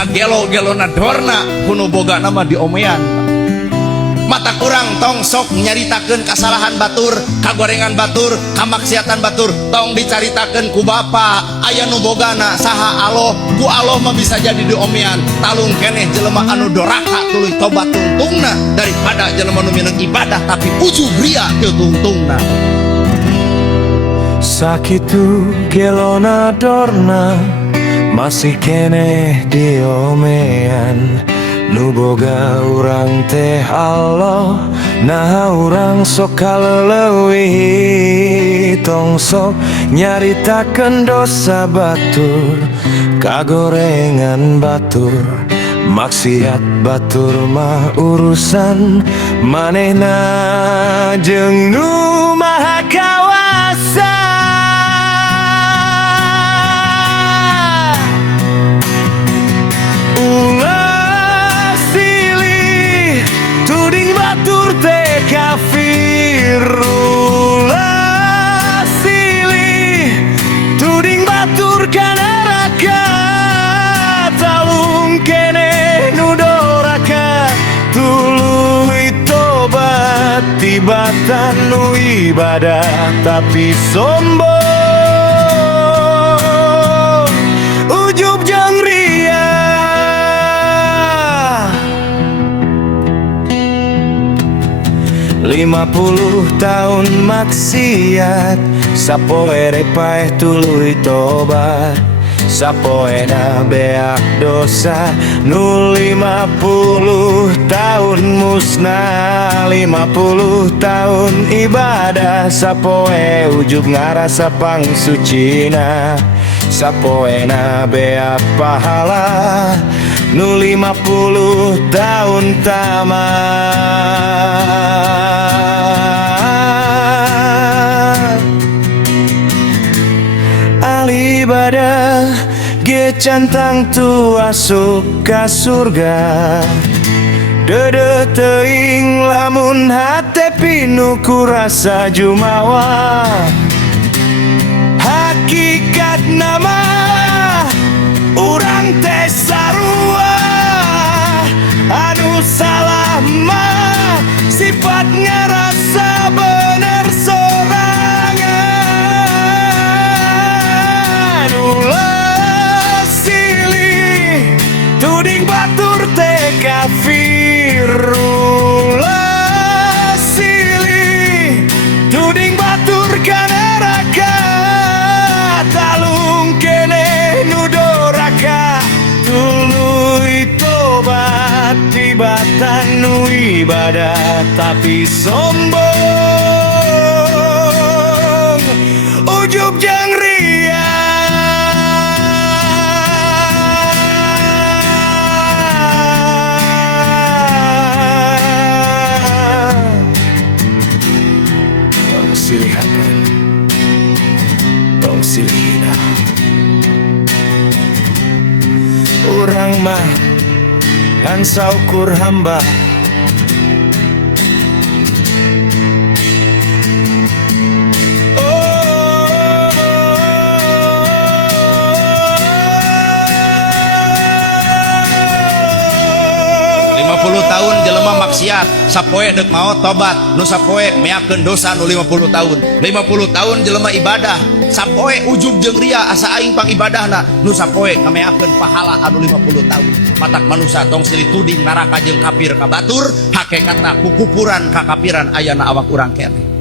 sagelo-gelona dorna kuno boga nama diomean. Mata kurang tong sok nyaritakeun kasalahan batur, kagorengan batur, kamaksiatan batur, tong dicaritakeun ku bapa aya nu bogana saha Allah, ku Allah mah bisa jadi diomean. Talung keneh jelema anu doraka tuluy tobat tungtungna daripada jelema nu minang ibadah tapi ujug ria teu tungtungna. Sakitu gelona dorna masih keneh diomean. Nu boga urang teh Allah, nah urang sok kaleuwih. Tong sok nyaritakeun dosa batur, kagorengan batur, maksiat batur mah urusan manehna jeung nu maha kawasa. Kafir ulah silih tuding batur ka neraka, talung keneh nu doraka tuluy tobat tibatan nu ibadah tapi sombong ujub jeung ria. 50 tahun maksiat sapoe rek paeh tuluy tobat, sapoena beak dosa nu 50 tahun musnah. 50 tahun ibadah sapoe ujug ngarasa pangsucina, sapoena beak pahala nu 50 tahun tamat. Ahli ibadah ge cantang tu asup ka surga, dede teuing lamun hate pinu ku rasa jumawa. Hakikat nama urang teh sarua, anu salah mah sifat ngerasa bener sorangan. Ulah silih tuding batur teh kafir, ulah silih tuding batur ka neraka, talung keneh nu doraka tuluy tobat tibatan nu ibadah tapi sombong ujub jeung ria. Tong silihakeun, tong silihina. Urang mah kan saukur hamba, tahun jelema maksiat sapoe deuk maot tobat, nu sapoe meakeun dosa nu 50 tahun. 50 tahun jelema ibadah sapoe ujub jeung ria asa aing pang ibadahna, nu sapoe ngameakeun pahala anu 50 tahun. Matak manusia tong silih tuding neraka jeung kafir ka batur, hakikatna kukupuran kakapiran ayana awak urang keneh.